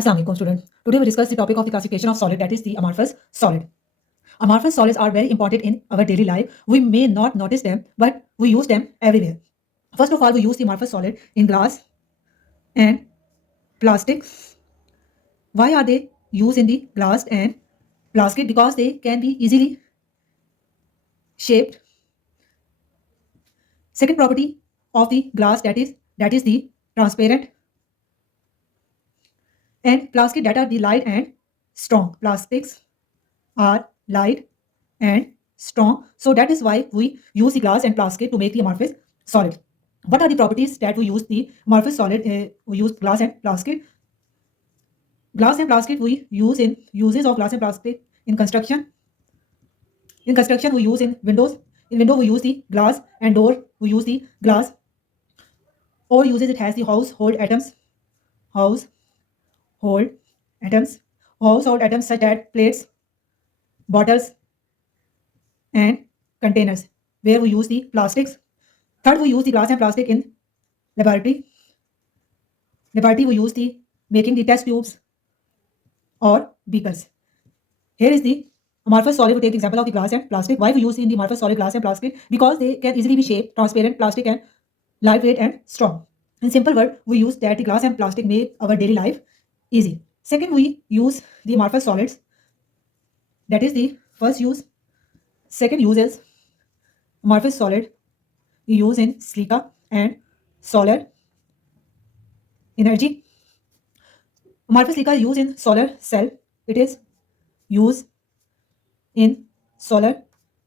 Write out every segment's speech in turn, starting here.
Assalamu alaikum students. Today we discuss the topic of the classification of solid, that is the amorphous solid. Amorphous solids are very important in our daily life. We may not notice them, but we use them everywhere. First of all, we use the amorphous solid in glass and plastic. Why are they used in the glass and plastic? Because they can be easily shaped. Second property of the glass, that is the transparent, and plastic, that are the light and strong. Plastics are light and strong, so that is why we use the glass and plastic to make the amorphous solid. What are the properties that we use the amorphous solid? We use glass and plastic. Glass and plastic we use in uses of glass and plastic in construction. In construction we use in windows. In window we use the glass, and door we use the glass. Or uses, it has the household items. Household items such as plates, bottles and containers, where we use the plastics. Third, we use the glass and plastic in laboratory. Laboratory we use the making the test tubes or beakers. Here is the amorphous solid. We take the example of the glass and plastic. Why we use in the amorphous solid glass and plastic? Because they can easily be shaped, transparent, plastic and lightweight and strong. In simple word, we use that the glass and plastic make our daily life easy. Second, we use the amorphous solids. That is the first use. Second use is amorphous solid we use in silica and solar energy. Amorphous silica is used in solar cell. It is used in solar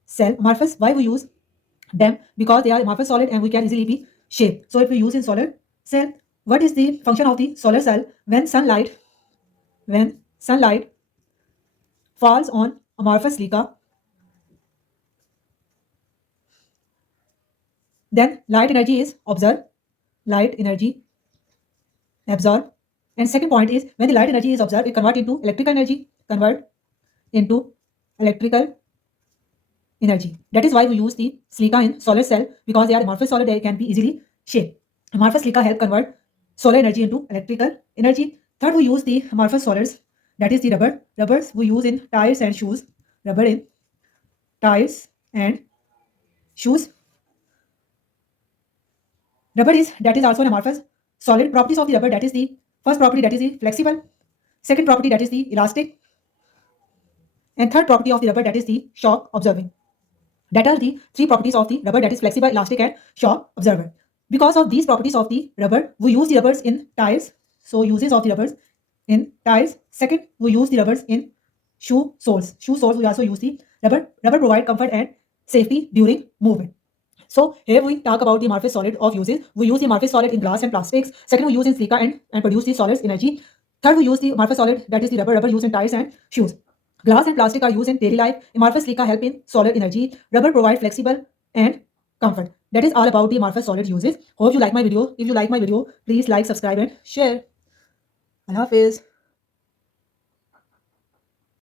cell. Amorphous, why we use them? Because they are amorphous solid and we can easily be shaped. So if we use in solar cell, what is the function of the solar cell? When sunlight falls on amorphous silica, then light energy is absorbed. And second point is, when the light energy is absorbed, it convert into electrical energy. That is why we use the silica in solar cell, because they are amorphous solid, they can be easily shaped. Amorphous silica help convert solar energy into electrical energy. Third, we use the amorphous solids, that is the rubber. Rubbers we use in tires and shoes. Rubber in tires and shoes. Rubber is also an amorphous solid. Properties of the rubber, that is the first property, that is the flexible. Second property, that is the elastic. And third property of the rubber, that is the shock absorbing. That are the three properties of the rubber, that is flexible, elastic and shock absorber. Because of these properties of the rubber, we use the rubbers in tires. So uses of the rubbers in tires. Second, we use the rubbers in shoe soles. Shoe soles we also use the rubber. Rubber provide comfort and safety during movement. So here we talk about the amorphous solid of uses. We use the amorphous solid in glass and plastics. Second, we use in silica and produce the solids energy. Third, we use the amorphous solid, that is the rubber. Rubber used in tires and shoes. Glass and plastic are used in daily life. Amorphous silica help in solid energy. Rubber provide flexible and comfort. That is all about the amorphous solid uses. Hope you like my video. If you like my video, please like, subscribe and share. Allah Hafiz.